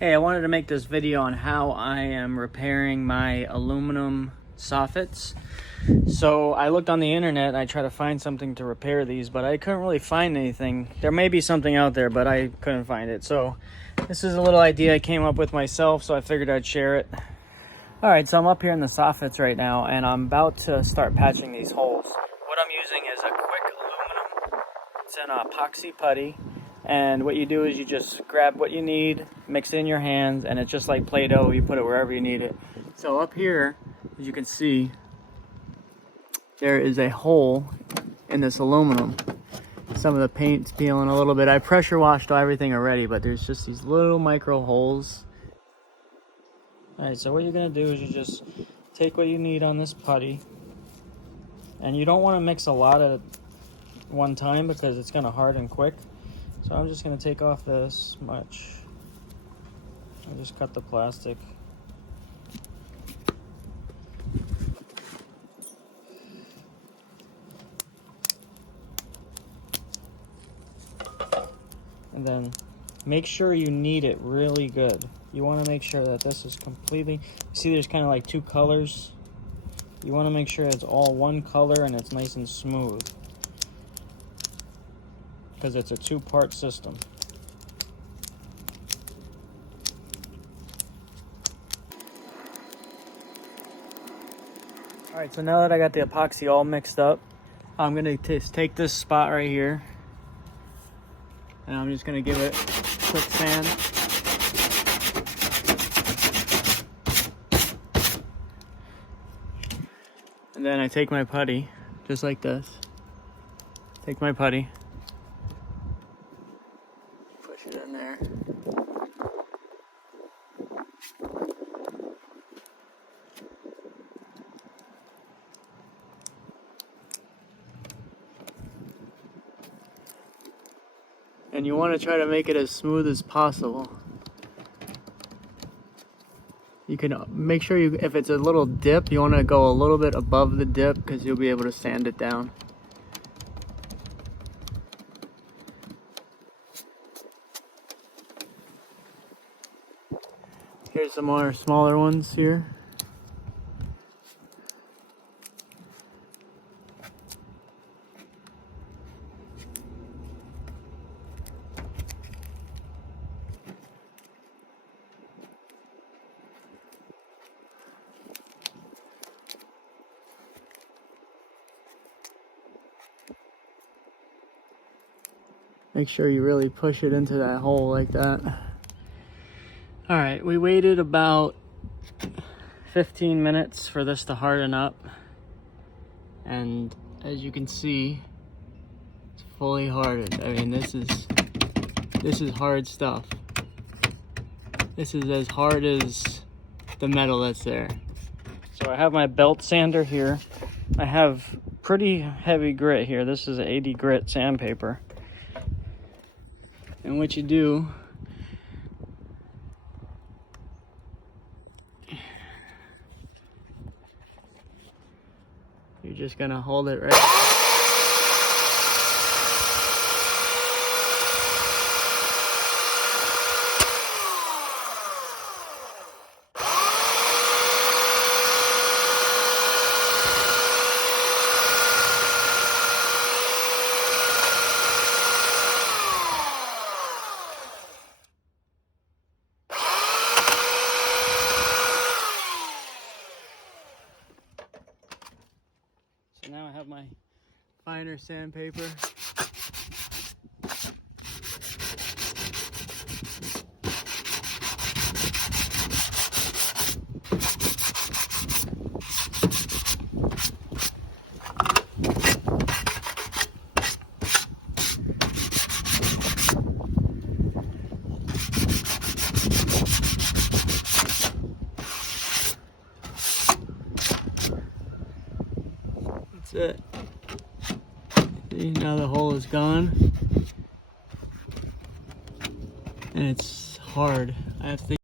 Hey, I wanted to make this video on how I am repairing my aluminum soffits. So I looked on the internet and I tried to find something to repair these, but I couldn't really find anything. There may be something out there, but I couldn't find it. So this is a little idea I came up with myself, so I figured I'd share it. All right, so I'm up here in the soffits right now, and I'm about to start patching these holes. What I'm using is a quick aluminum. It's an epoxy putty. And what you do is you just grab what you need, mix it in your hands, and it's just like Play-Doh. You put it wherever you need it. So up here, as you can see, there is a hole in this aluminum. Some of the paint's peeling a little bit. I pressure washed everything already, but there's just these little micro holes. All right, so what you're gonna do is you just take what you need on this putty, and you don't want to mix a lot at one time because it's gonna harden quick. So I'm just going to take off this much. I just cut the plastic. And then make sure you knead it really good. You want to make sure that this is completely, see there's kind of like two colors. You want to make sure it's all one color and it's nice and smooth, because it's a two-part system. All right, so now that I got the epoxy all mixed up, I'm gonna just take this spot right here, and I'm just gonna give it a quick sand. And then I take my putty, just like this. Take my putty. Push it in there. And you want to try to make it as smooth as possible. You can make sure if it's a little dip, you want to go a little bit above the dip because you'll be able to sand it down. Here's some more smaller ones here. Make sure you really push it into that hole like that. All right, we waited about 15 minutes for this to harden up. And as you can see, it's fully hardened. I mean, this is hard stuff. This is as hard as the metal that's there. So I have my belt sander here. I have pretty heavy grit here. This is 80 grit sandpaper. And what you do, you're just gonna hold it right. So now I have my finer sandpaper. That's it. See, now the hole is gone. And it's hard. I have to